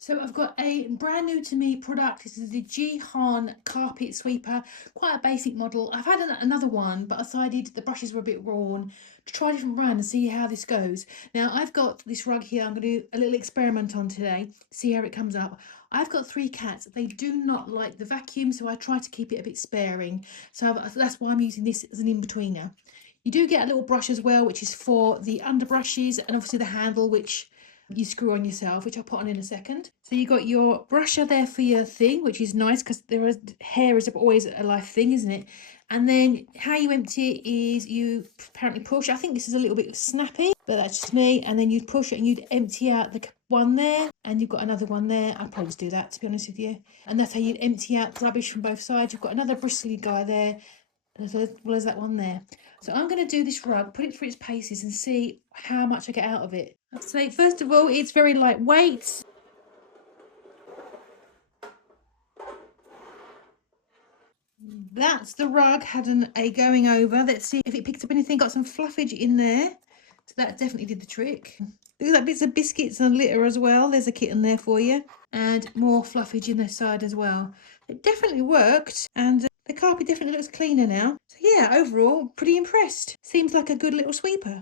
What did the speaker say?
So I've got a brand new to me product. This is the Jihan carpet sweeper, quite a basic model. I've had another one, but I decided the brushes were a bit worn to try a different brand and see how this goes. Now I've got this rug here. I'm going to do a little experiment on today, see how it comes up. I've got 3 cats. They do not like the vacuum, so I try to keep it a bit sparing. So that's why I'm using this as an in-betweener. You do get a little brush as well, which is for the underbrushes, and obviously the handle, which you screw on yourself, which I'll put on in a second. So you got your brusher there for your thing, which is nice because hair is always a life thing, isn't it? And then how you empty it is you apparently push. I think this is a little bit snappy, but that's just me. And then you'd push it and you'd empty out the one there, and you've got another one there. I'll probably just do that, to be honest with you. And that's how you'd empty out rubbish from both sides. You've got another bristly guy there, as well as that one there. So I'm going to do this rug, put it through its paces and see how much I get out of it. I'd say, first of all, it's very lightweight. That's the rug, had a going over. Let's see if it picked up anything. Got some fluffage in there. So that definitely did the trick. Look at that, bits of biscuits and litter as well. There's a kitten there for you. And more fluffage in the side as well. It definitely worked. And the carpet definitely looks cleaner now. So yeah, overall, pretty impressed. Seems like a good little sweeper.